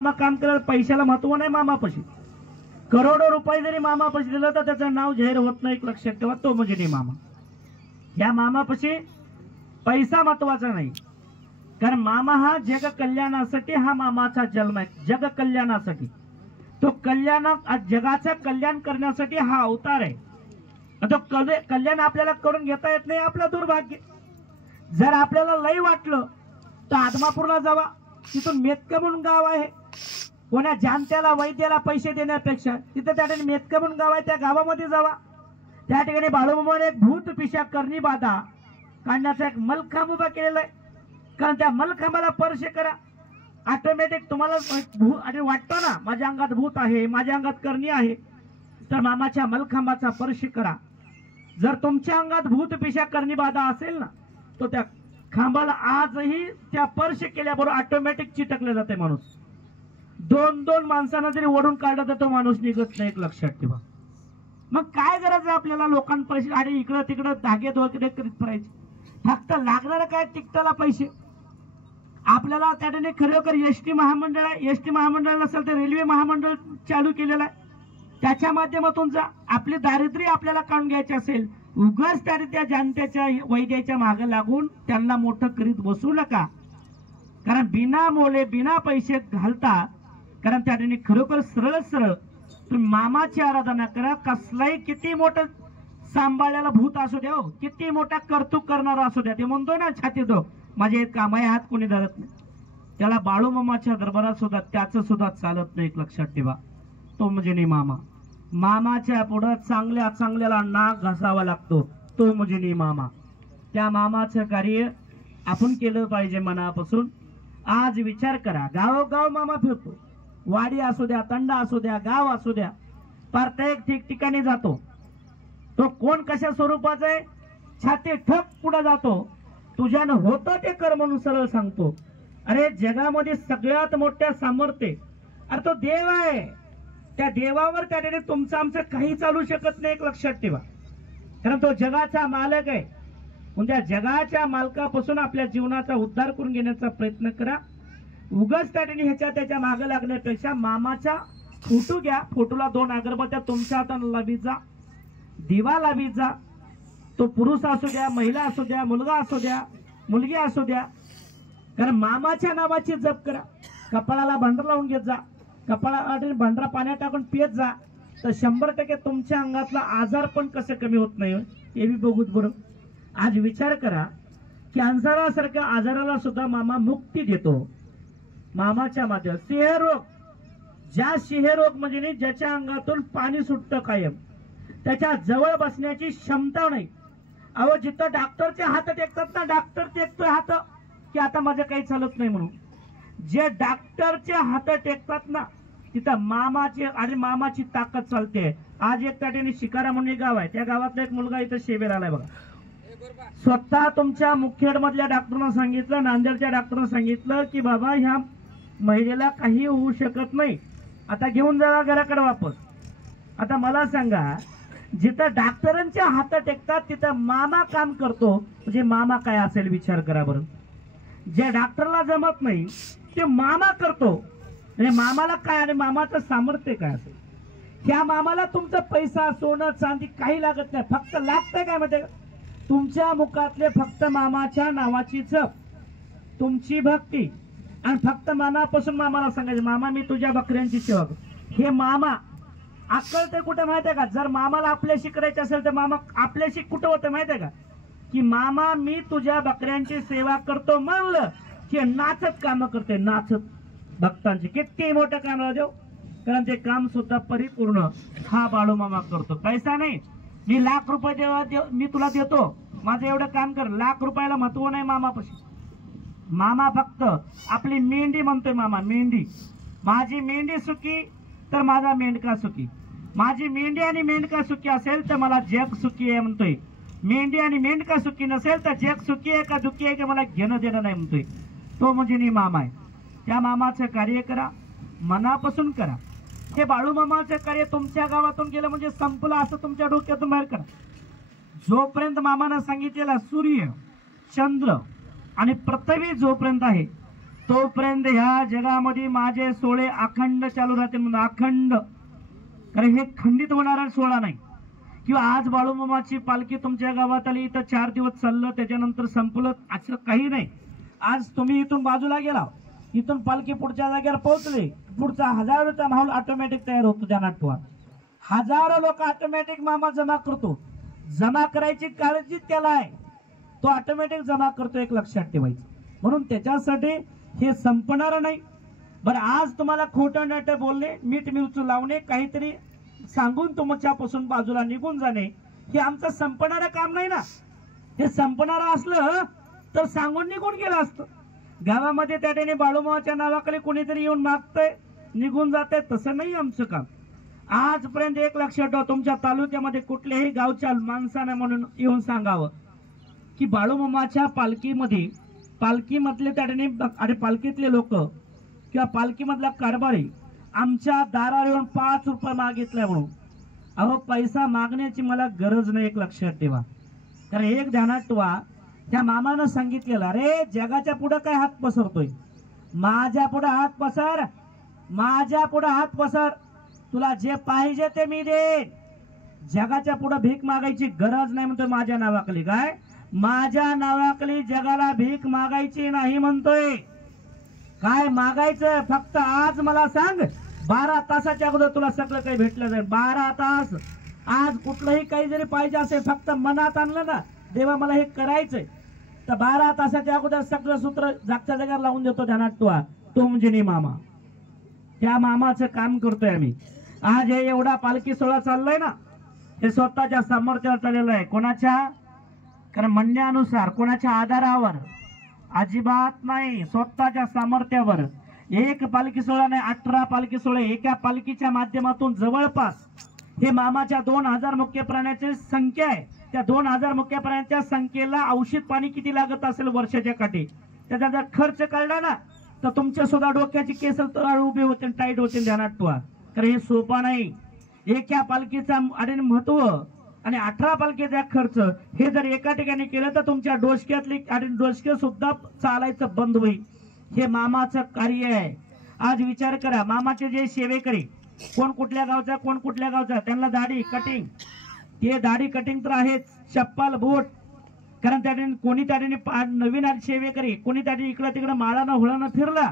काम करायला पैशाला महत्व नाही मामापाशी. करोडो रुपये जरी मामापाशी दिलं तर त्याचं नाव जाहीर होत नाही. एक लक्षात ठेवा, तो म्हणजे नाही मामा. या मामापाशी पैसा महत्वाचा नाही, कारण मामा हा जग कल्याणासाठी हा मामाचा जन्म आहे. जग कल्याणासाठी तो जगाचं कल्याण करण्यासाठी हा अवतार आहे. तो कल्याण आपल्याला करून घेता येत नाही, आपलं दुर्भाग्य. जर आपल्याला लई वाटलं तर आदमापूरला जावा, तिथून मेतका म्हणून गाव आहे. कोणा जाणत्याला वैद्याला पैसे देण्यापेक्षा तिथं त्या ठिकाणी मेतका म्हणून गाव आहे, त्या गावामध्ये जावा. त्या ठिकाणी बाळूमामाने एक भूत पिशा करणी बाधा काढण्याचा एक मलखांब उभा केलेला आहे. कारण त्या मलखांबाला स्पर्श करा, ऑटोमॅटिक तुम्हाला वाटतं ना माझ्या अंगात भूत आहे, माझ्या अंगात करणी आहे, तर मामाच्या मलखांबाचा स्पर्श करा. जर तुमच्या अंगात भूत पिशा करणी बाधा असेल ना, तो त्या खांबाला आजही त्या स्पर्श केल्याबरोबर ऑटोमॅटिक चिटकले जाते माणूस. दोन माणसांना जरी ओढून काढला तर तो माणूस निघत नाही. एक लक्षात ठेवा. मग काय गरज आहे आपल्याला लोकांपैसे आणि इकडं तिकडं धागे धोके करीत फिरायचे? फक्त लागणार काय तिकटाला पैसे. आपल्याला त्या ठिकाणी खरोखर एसटी महामंडळ आहे, एसटी महामंडळ नसेल तर रेल्वे महामंडळ चालू केलेलं आहे, त्याच्या माध्यमातून जा. आपली दारिद्र्य आपल्याला काढून घ्यायचे असेल, उगाच त्या जनतेच्या वैद्याच्या मागे लागून त्यांना मोठं करीत बसू नका. कारण बिना मोले बिना पैसे घालता, कारण त्या ठिकाणी खरोखर सरळ सरळ तुम्ही मामाची आराधना करा. कसलाही किती मोठं सांभाळलेला भूत असू द्या, किती मोठा कर्तृत्व करणारा असू द्या, ते म्हणतो ना छातीत माझे कामाय हात कोणी धरत नाही, त्याला बाळूमामाच्या दरबारात सुद्धा त्याचं सुद्धा चालत नाही. एक लक्षात ठेवा, तो म्हणजे नाही मामा. मामाच्या पुढं चांगल्या चांगल्याला नाक घासावा लागतो, तो म्हणजे नाही मामा. त्या मामाचं कार्य आपण केलं पाहिजे मनापासून. आज विचार करा, गावोगाव मामा फिरतो, वाडी असू द्या, तंडा असू द्या, गाव असू द्या, प्रत्येक ठिकठिकाणी जातो. तो कोण कशा स्वरूपाचा आहे, छाती ठक पुढे जातो, तुझ्यानं होतं ते कर म्हणून सरळ सांगतो. अरे जगामध्ये सगळ्यात मोठ्या सामर्थ्य, अरे तो देव आहे. त्या देवावर त्या ठिकाणी तुमचं आमचं काही चालू शकत नाही. एक लक्षात ठेवा, कारण तो जगाचा मालक आहे. म्हणजे जगाच्या मालकापासून आपल्या जीवनाचा उद्धार करून घेण्याचा प्रयत्न करा. उगाच त्या ठिकाणी ह्याच्या त्याच्या मागे लागण्यापेक्षा मामाचा फोटो घ्या, फोटोला 2 अगरबत्त्या तुमच्या हाताने लावीत जा, दिवा लावीत जा. तो पुरुष असू द्या, महिला असू द्या, मुलगा असू द्या, मुलगी असू द्या, कारण मामाच्या नावाची जप करा. कपाळाला भांडर लावून घेत जा, कपाळाला भांडरा पाण्यात टाकून पियत जा, तर 100% तुमच्या अंगातला आजार पण कसं कमी होत नाही हे बी बघूत बरं. आज विचार करा, कॅन्सरासारख्या आजाराला सुद्धा मामा मुक्ती देतो मामाच्या माध्यमात. सिंहरोग, ज्या सिंहरोग म्हणजे नाही, ज्याच्या अंगातून पाणी सुटतं कायम, त्याच्या जवळ बसण्याची क्षमता नाही. अहो जिथं डॉक्टरचे हात टेकतात ना, डॉक्टर टेकतोय हात की आता माझं काही चालत नाही म्हणून, जे डॉक्टरचे हात टेकतात ना तिथं मामाची आणि मामाची ताकद चालते. आज एक त्या ठिकाणी शिकारा म्हणून एक गाव आहे, त्या गावातला एक मुलगा इथं शेवेर आलाय बघा. स्वतः तुमच्या मुखेड मधल्या डॉक्टरनं सांगितलं, नांदेडच्या डॉक्टरनं सांगितलं की बाबा ह्या महिलेला काही होऊ शकत नाही, आता घेऊन जावा घराकडे वापस. आता मला सांगा, जिथं डॉक्टरांच्या हात टेकतात तिथं मामा काम करतो, म्हणजे मामा काय असेल विचार करा बरं. जे डॉक्टरला जमत नाही ते मामा करतो, म्हणजे मामाला काय आणि मामाचं सामर्थ्य काय असेल. त्या मामाला तुमचं पैसा सोनं चांदी काही लागत नाही, फक्त लागतंय काय माहिती, तुमच्या मुखातले फक्त मामाच्या नावाची जप, तुमची भक्ती, आणि फक्त मनापासून मामाला सांगायचं मामा मी तुझ्या बकऱ्यांची सेवा करतो. हे मामा अक्कल ते कुठे माहितीये का? जर मामाला आपल्याशी करायचं असेल तर मामा आपल्याशी कुठं होतं माहितीये का? की मामा मी तुझ्या बकऱ्यांची सेवा करतो म्हणलं की नाचत काम करते, नाचत भक्तांची. किती मोठं काम राहू, कारण ते काम सुद्धा परिपूर्ण हा बाळूमामा करतो. पैसा नाही, मी लाख रुपये मी तुला देतो, माझं एवढं काम कर, लाख रुपयाला महत्व नाही मामापाशी. मामा फक्त आपली मेंढी म्हणतोय मामा, मेंढी, माझी मेंढी सुखी तर माझा मेंढका सुखी, माझी मेंढी आणि मेंढका सुखी असेल तर मला जग सुखी आहे म्हणतोय. मेंढी आणि मेंढका सुखी नसेल तर जग सुखी आहे का दुखी आहे का मला घेणं देणं नाही म्हणतोय. तो म्हणजे नाही मामा आहे. त्या मामाचं कार्य करा, मनापासून करा. हे बाळूमामाचं कार्य तुमच्या गावातून गेलं म्हणजे संपलं असं तुमच्या डोक्यातून बाहेर करा. जोपर्यंत मामानं सांगितलेला सूर्य, चंद्र आणि पृथ्वी जोपर्यंत आहे तोपर्यंत ह्या जगामध्ये माझे सोहळे अखंड चालू राहतील, म्हणजे अखंड. कारण हे खंडित होणारा सोहळा नाही. किंवा आज बाळूमामाची पालखी तुमच्या गावात आली तर 4 दिवस चाललं त्याच्यानंतर संपलं असं काही नाही. आज तुम्ही इथून बाजूला गेला, इथून पालखी पुढच्या जागेवर पोहोचले, पुढचा हजारोचा माहोल ऑटोमॅटिक तयार होतो. ध्यानात ठेवा, हजारो लोक ऑटोमॅटिक मामा जमा करतो. जमा करायची काळजी त्याला आहे, तो ऑटोमॅटिक जमा करतो, एक लक्षात ठेवायचं. म्हणून त्याच्यासाठी हे संपणार नाही. बरं, आज तुम्हाला खोटं नाटं बोलणे, मीठ मिरचू लावणे, काहीतरी सांगून तुमच्यापासून बाजूला निघून जाणे हे आमचं संपणारं काम नाही ना. हे संपणारं असलं तर सांगून निघून गेलं असतं. गावामध्ये त्या ठिकाणी बाळूमामाच्या नावाखाली कोणीतरी येऊन मागतंय निघून जाते, तसं नाही आमचं काम. आजपर्यंत एक लक्षात ठेवा, तुमच्या तालुक्यामध्ये कुठल्याही गावच्या माणसाने म्हणून येऊन सांगावं की बाळूमामाच्या पालखीमध्ये, पालखीमधले त्या ठिकाणी आणि पालखीतले लोक किंवा पालखीमधला कारभारी आमच्या दारावर येऊन 5 रुपये मागितले म्हणून. अहो, पैसा मागण्याची मला गरज नाही, एक लक्षात ठेवा. कारण एक ध्यानात ठेवा, त्या मामानं सांगितलेलं, अरे जगाच्या पुढे काय हात पसरतोय, माझ्या पुढे हात पसर, माझ्या पुढे हात पसर, तुला जे पाहिजे ते मी देईन. जगाच्या पुढे भीक मागायची गरज नाही म्हणतोय माझ्या नावाखाली. काय माझ्या नावाखाली जगाला भीक मागायची नाही म्हणतोय. काय मागायचं, फक्त आज मला सांग, 12 तासाच्या अगोदर तुला सगळं काही भेटलं जाईल. 12 तास. आज कुठलंही काही जरी पाहिजे असेल, फक्त मनात आणलं ना, देवा मला हे करायचंय, तर 12 तासाच्या अगोदर सगळं सूत्र जागच्या जागेवर लावून देतो. ध्यानात ठेवा, तो म्हणजे मामा. त्या मामाचं काम करतोय आम्ही. आज हे एवढा पालखी सोहळा चाललाय ना, हे स्वतःच्या सामर्थ्यावर चाललेलं आहे. कोणाच्या, कारण म्हणण्यानुसार कोणाच्या आधारावर अजिबात नाही, स्वतःच्या सामर्थ्यावर. एक पालखी सोहळा नाही, 18 पालखी सोहळे. एका पालखीच्या माध्यमातून जवळपास हे मामाच्या 2000 मुख्य प्राण्याची संख्या आहे. त्या 2000 मुख्य प्राण्यांच्या संख्येला औषध पाणी किती लागत असेल वर्षाच्या काठी, त्याचा जर खर्च काढला ना तर तुमच्या सुद्धा डोक्याची केस उभे होते, टाईट होते. ध्यानात ठेवा, कारण हे सोपा नाही. एका पालखीचा आणि महत्व आणि 18 पालखीचा खर्च हे जर एका ठिकाणी केलं तर तुमच्या डोसक्यातली आणि डोसके सुद्धा चालायचं बंद होईल. हे मामाचं कार्य आहे. आज विचार करा, मामाचे जे सेवेकरी, कोण कुठल्या गावचा, कोण कुठल्या गावचा, त्यांना दाढी कटिंग, ते दाढी कटिंग तर आहेच, चप्पल बूट. कारण त्या कोणी त्या नवीन सेवेकरी, कोणी त्या इकडं तिकडं माळानं हुळानं फिरला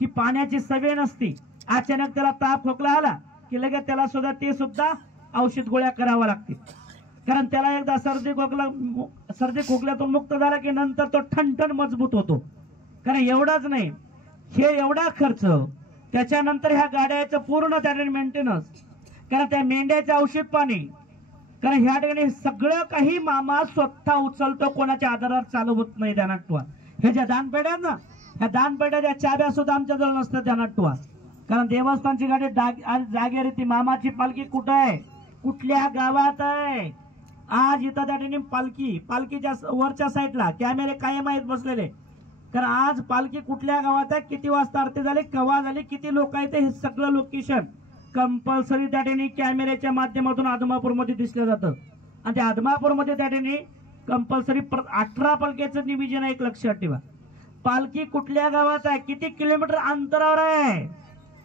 की पाण्याची सवय नसती, अचानक त्याला ताप खोकला आला की लगेच त्याला सुद्धा ते सुद्धा औषध गोळ्या कराव्या लागतील. कारण त्याला एकदा सर्दी खोकल्यातून मुक्त झाला की नंतर तो ठणठण मजबूत होतो. कारण एवढाच नाही, हे एवढा खर्च, त्याच्यानंतर ह्या गाड्याचं पूर्ण त्या मेंटेनन्स, कारण त्या मेंढ्याचं औषध पाणी, कारण ह्या ठिकाणी सगळं काही मामा स्वतः उचलतो, कोणाच्या आधारावर चालू होत नाही. ध्यानात ठेवा, हे ज्या दानपेढ्या ना, ह्या दानपेढ्याच्या चाव्या सुद्धा आमच्याजवळ नसतात. ध्यानात ठेवा, कारण देवस्थानची गाडी जागेवर ती मामाची पालखी कुठं आहे, कुठल्या गावात आहे. आज इथं त्या ठिकाणी पालखीच्या वरच्या साईडला कॅमेरे कायम आहेत बसलेले. कारण आज पालखी कुठल्या गावात आहे, किती वाजता आरती झाली, केव्हा झाली, किती लोक आहेत, हे सगळं लोकेशन कंपल्सरी त्या ठिकाणी कॅमेऱ्याच्या माध्यमातून आदमापूरमध्ये दिसलं जातं. आणि त्या आदमापूरमध्ये त्या ठिकाणी कंपल्सरी 18 पालखीचं नियोजन आहे. एक लक्षात ठेवा, पालखी कुठल्या गावात आहे, किती किलोमीटर अंतरावर आहे,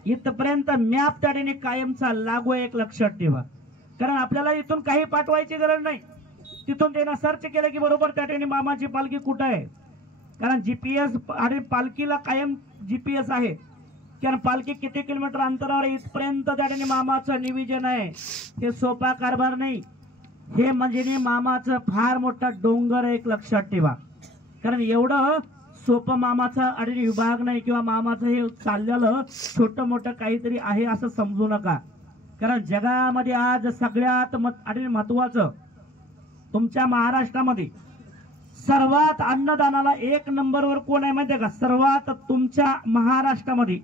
इथपर्यंत मॅप त्या ठिकाणी कायमचा लागू आहे. एक लक्षात ठेवा, कारण आपल्याला इथून काही पाठवायची गरज नाही, तिथून त्यांना सर्च केलं की बरोबर त्या ठिकाणी मामाची पालखी कुठं आहे. कारण जीपीएस आणि पालखीला कायम जीपीएस आहे, कारण पालखी किती किलोमीटर अंतरावर इथपर्यंत त्या ठिकाणी मामाचं नियोजन आहे. हे सोपा कारभार नाही, हे म्हणजे मामाचं फार मोठा डोंगर आहे. एक लक्षात ठेवा, कारण एवढं सोपं मामाचा आणि विभाग नाही, किंवा मामाचं हे चाललेलं छोटं मोठं काहीतरी आहे असं समजू नका. कारण जगामध्ये आज सगळ्यात महत्वाचं, तुमच्या महाराष्ट्रामध्ये सर्वात अन्नदानाला 1 नंबरवर कोण आहे माहिती आहे का? सर्वात तुमच्या महाराष्ट्रामध्ये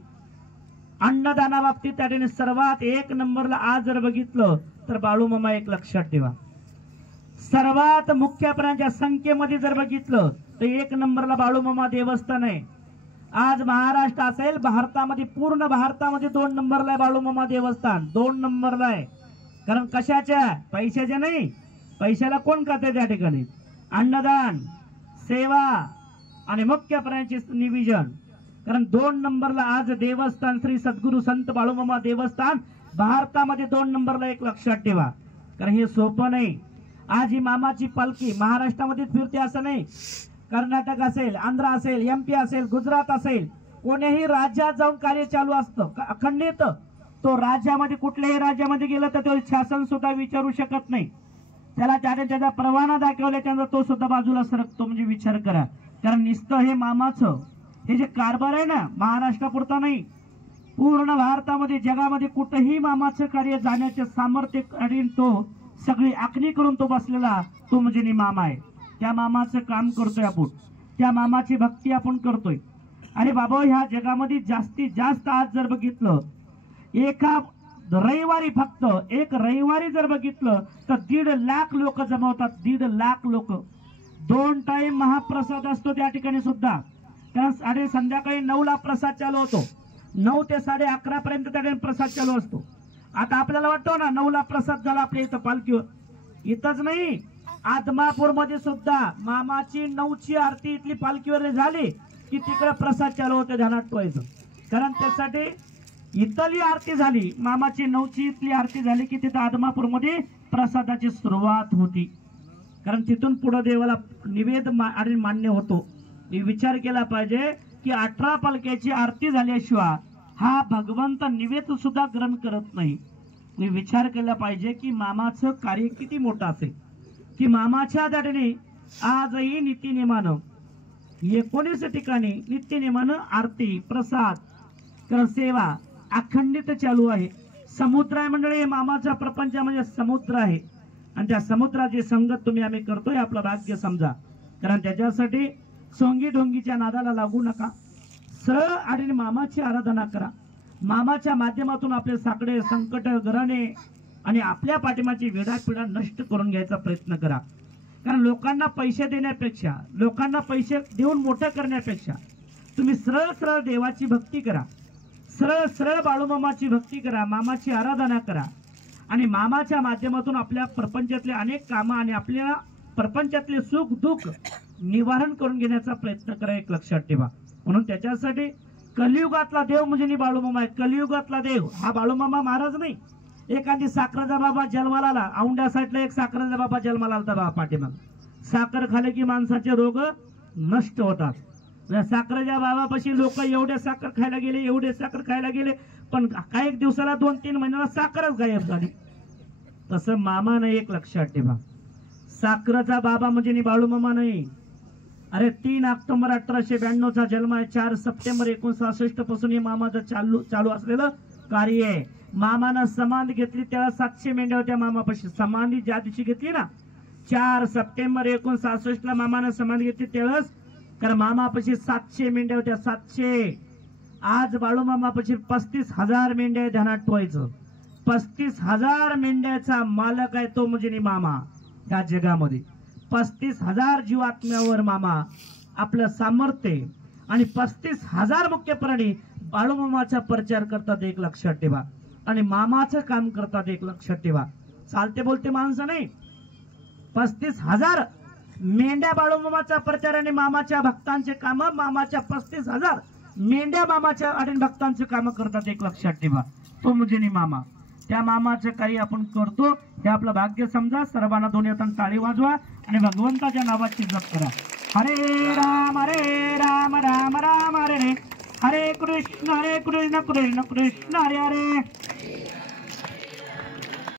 अन्नदाना बाबतीत त्या ठिकाणी सर्वात 1 नंबरला आज जर बघितलं तर बाळूमामा. एक लक्षात ठेवा, सर्वात मुख्य प्राण्यांच्या संख्येमध्ये जर बघितलं तर 1 नंबरला बाळूमामा देवस्थान आहे. आज महाराष्ट्र असेल, भारतामध्ये पूर्ण भारतामध्ये 2 नंबरला आहे बाळूमामा देवस्थान. 2 नंबरला आहे. कारण कशाच्या, पैशाच्या नाही, पैशाला कोण करते त्या ठिकाणी, अन्नदान, सेवा आणि मुख्य प्राण्यांचे नियोजन. कारण 2 नंबरला आज देवस्थान श्री सद्गुरू संत बाळूमामा देवस्थान भारतामध्ये 2 नंबरला, एक लक्षात ठेवा. कारण हे सोपं नाही. आज ही मामाची पालखी महाराष्ट्रामध्ये फिरते असं नाही. कर्नाटक असेल, आंध्र असेल, MP असेल, गुजरात असेल, कोणीही राज्यात जाऊन कार्य चालू असतं अखंडित. तो राज्यामध्ये कुठल्याही राज्यामध्ये गेला तर तो शासन सुद्धा विचारू शकत नाही. त्याला त्याचा परवाना दाखवल्याच्यानंतर तो सुद्धा बाजूला सरकतो. म्हणजे विचार करा. कारण नुसतं हे मामाचं हे जे कारभार आहे ना, महाराष्ट्रापुरता नाही, पूर्ण भारतामध्ये जगामध्ये कुठेही मामाचं कार्य जाण्याचे सामर्थ्य आणि तो सगळी आखणी करून तो बसलेला तो म्हणजे मामा आहे. त्या मामाचं काम करतोय आपण, त्या मामाची भक्ती आपण करतोय. आणि बाबा ह्या जगामध्ये जास्तीत जास्त आज जर बघितलं, एका रविवारी फक्त एक रविवारी जर बघितलं तर 1.5 लाख लोक जमवतात. 1.5 लाख लोक. 2 टाइम महाप्रसाद असतो त्या ठिकाणी सुद्धा. कारण संध्याकाळी 9ला प्रसाद चालू होतो. 9 ते 11:30 पर्यंत त्या प्रसाद चालू असतो. आता आपल्याला वाटतो ना 9ला प्रसाद झाला आपल्या इथं पालखीवर. इथंच नाही, आदमापूर मध्ये सुद्धा मामाची 9ची आरती इथली पालखीवर झाली की तिकडे प्रसाद चालू होते ध्यानात ठेवायचं. कारण त्यासाठी इथली आरती झाली, मामाची 9ची इथली आरती झाली की तिथं आदमापूर मध्ये प्रसादाची सुरुवात होती. कारण तिथून पुढे देवाला निवेद आणि मान्य होतो. विचार केला पाहिजे की 18 पालख्याची आरती झाल्याशिवाय हा भगवंत निवेद सुद्धा ग्रहण करत नाही. विचार केला पाहिजे की मामाचं कार्य किती मोठं असेल. की मामाच्या दाडीने आजही नीतिनेमानं 19 ठिकाणी नित्यनेमानं आरती प्रसाद सेवा अखंडित चालू आहे. समुद्र आहे मंडळी, मामाचा प्रपंच म्हणजे समुद्र आहे. आणि त्या समुद्राची संगत तुम्ही आम्ही करतोय आपलं भाग्य समजा. कारण त्याच्यासाठी सोंगी ढोंगीच्या नादाला लागू नका. सरळ आणि मामाची आराधना करा. मामाच्या माध्यमातून आपले साकडे संकट गरणे आणि आपल्या पाठीमाची वेडापिडा नष्ट करून घ्यायचा प्रयत्न करा. कारण लोकांना पैसे देण्यापेक्षा, लोकांना पैसे देऊन मोठं करण्यापेक्षा तुम्ही सरळ सरळ देवाची भक्ती करा. सरळ सरळ बाळूमामाची भक्ती करा, मामाची आराधना करा. आणि मामाच्या माध्यमातून आपल्या प्रपंचातले अनेक कामं आणि आपल्या प्रपंचातले सुख दुःख निवारण करून घेण्याचा प्रयत्न करा. एक लक्षात ठेवा. म्हणून त्याच्यासाठी कलियुगातला देव म्हणजे बाळूमामा आहे. कलियुगातला देव हा बाळूमामा महाराज नाही. एखादी साखरेचा बाबा जन्माला आला, औंढा साईडला एक साखरेचा बाबा जन्माला आला बाबा पाठीमाग. साखर खाले की माणसाचे रोग नष्ट होतात. साखरेच्या बाबापाशी लोक एवढे साखर खायला गेले, एवढे साखर खायला गेले, पण काही दिवसाला 2-3 महिन्याला साखरच गायब झाली. तसं मामा नाही. एक लक्षात ठेवा. साखरेचा बाबा म्हणजे बाळूमामा नाही. अरे 3 ऑक्टोबर 1892 जन्म आहे. 4 सप्टेंबर 1966 पासून हे मामाचं चालू असलेलं कार्य आहे. मामानं समाधी घेतली त्याला 700 मेंढ्या होत्या मामापाशी. समाधी ज्या दिवशी घेतली ना 4 सप्टेंबर 1966 ला मामानं समाधी घेतली त्यावेळेस, कारण मामापाशी 700 मेंढ्या होत्या. 700. आज बाळूमामापाशी 35,000 मेंढ्या ध्यानात ठेवायचं. 35,000 मेंढ्याचा मालक आहे तो म्हणजे मामा. या जगामध्ये 35,000 जीवात्म्यावर मामा आपलं सामर्थ्य आणि 35,000 मुख्य प्राणी बाळूमामाचा प्रचार करतात. एक लक्षात ठेवा. आणि मामाचं काम करतात. एक लक्षात ठेवा. चालते बोलते माणसं नाही. 35,000 मेंढ्या बाळूमामाचा प्रचार आणि मामाच्या भक्तांचे काम. मामाच्या 35,000 मेंढ्या मामाच्या आणि भक्तांचे काम करतात. एक लक्षात ठेवा. तो म्हणजे मामा. त्या मामाचं काही आपण करतो हे आपलं भाग्य समजा. सर्वांना दोन्ही हातांनी टाळी वाजवा आणि भगवंताच्या नावाची जप करा. हरे राम राम राम हरे हरे. हरे कृष्ण कृष्ण कृष्ण हरे हरे.